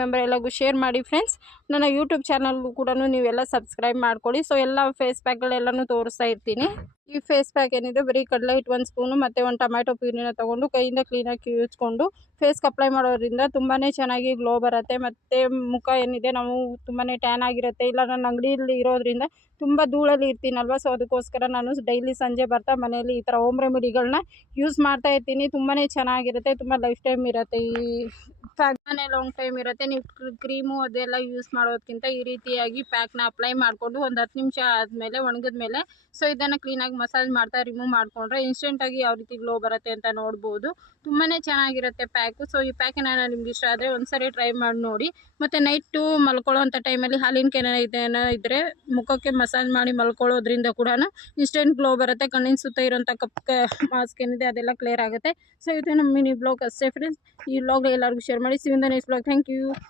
Member ಎಲ್ಲರಿಗೂ share ಮಾಡಿ friends. ನನ್ನ ಯೂಟ್ಯೂಬ್ ಚಾನಲ್ಗೂ ಕೂಡ ನೀವೆಲ್ಲ ಸಬ್ಸ್ಕ್ರೈಬ್ ಮಾಡ್ಕೊಳ್ಳಿ. ಸೊ ಎಲ್ಲ ಫೇಸ್ ಪ್ಯಾಕ್ಗಳೆಲ್ಲನೂ ತೋರಿಸ್ತಾ ಇರ್ತೀನಿ. ಈ ಫೇಸ್ ಪ್ಯಾಕ್ ಏನಿದೆ ಬರೀ ಕಡಲೆ ಹಿಟ್ಟು 1 ಸ್ಪೂನು ಮತ್ತು 1 ಟೊಮ್ಯಾಟೊ ಪ್ಯೂರಿನ ತೊಗೊಂಡು ಕೈಯಿಂದ ಕ್ಲೀನಾಗಿ ಕಿವುಚ್ಕೊಂಡು ಫೇಸ್ಗೆ ಅಪ್ಲೈ ಮಾಡೋದ್ರಿಂದ ತುಂಬಾ ಚೆನ್ನಾಗಿ ಗ್ಲೋ ಬರುತ್ತೆ. ಮತ್ತು ಮುಖ ಏನಿದೆ ನಾವು ತುಂಬಾ ಟ್ಯಾನ್ ಆಗಿರುತ್ತೆ, ಇಲ್ಲ ನಾನು ಅಂಗಡಿಯಲ್ಲಿ ಇರೋದ್ರಿಂದ ತುಂಬ ಧೂಳಲ್ಲಿ ಇರ್ತೀನಲ್ವ, ಸೊ ಅದಕ್ಕೋಸ್ಕರ ನಾನು ಡೈಲಿ ಸಂಜೆ ಬರ್ತಾ ಮನೆಯಲ್ಲಿ ಈ ಥರ ಹೋಮ್ ರೆಮಿಡಿಗಳನ್ನ ಯೂಸ್ ಮಾಡ್ತಾ ಇರ್ತೀನಿ. ತುಂಬಾ ಚೆನ್ನಾಗಿರುತ್ತೆ, ತುಂಬ ಲೈಫ್ ಟೈಮ್ ಇರುತ್ತೆ. ಈ ಪ್ಯಾಕ್ ಲಾಂಗ್ ಟೈಮ್ ಇರುತ್ತೆ. ನೀವು ಕ್ರೀಮು ಅದೆಲ್ಲ ಯೂಸ್ ಮಾಡೋದಕ್ಕಿಂತ ಈ ರೀತಿಯಾಗಿ ಪ್ಯಾಕ್ನ ಅಪ್ಲೈ ಮಾಡಿಕೊಂಡು ಒಂದು 10 ನಿಮಿಷ ಆದಮೇಲೆ ಒಣಗಿದ್ಮೇಲೆ ಸೊ ಇದನ್ನು ಕ್ಲೀನಾಗಿ ಮಸಾಜ್ ಮಾಡ್ತಾ ರಿಮೂವ್ ಮಾಡಿಕೊಂಡ್ರೆ ಇನ್ಸ್ಟೆಂಟಾಗಿ ಯಾವ ರೀತಿ ಗ್ಲೋ ಬರುತ್ತೆ ಅಂತ ನೋಡ್ಬೋದು. ತುಂಬಾ ಚೆನ್ನಾಗಿರುತ್ತೆ ಪ್ಯಾಕು. ಸೊ ಈ ಪ್ಯಾಕ್ ಏನಾರ ನಿಮ್ಗೆ ಇಷ್ಟ ಆದರೆ ಒಂದ್ಸರಿ ಟ್ರೈ ಮಾಡಿ ನೋಡಿ. ಮತ್ತು ನೈಟು ಮಲ್ಕೊಳ್ಳೋ ಅಂಥ ಟೈಮಲ್ಲಿ ಹಾಲಿನ ಕೆನೆ ಇದ್ದರೆ ಮುಖಕ್ಕೆ ಮಸಾಜ್ ಮಾಡಿ ಮಲ್ಕೊಳ್ಳೋದ್ರಿಂದ ಕೂಡ ಇನ್ಸ್ಟೆಂಟ್ ಗ್ಲೋ ಬರುತ್ತೆ. ಕಣ್ಣಿನ ಸುತ್ತ ಇರೋಂಥ ಕಪ್ಪು ಮಾಸ್ಕ್ ಏನಿದೆ ಅದೆಲ್ಲ ಕ್ಲಿಯರ್ ಆಗುತ್ತೆ. ಸೊ ಇದು ನಮ್ಮ ಮಿನಿ ಬ್ಲಾಗ್ ಅಷ್ಟೇ ಫ್ರೆಂಡ್ಸ್. ಈ ಬ್ಲಾಗ್ ಎಲ್ಲರಿಗೂ ಶೇರ್ ಮಾಡಿ. See you in the next blog. Thank you.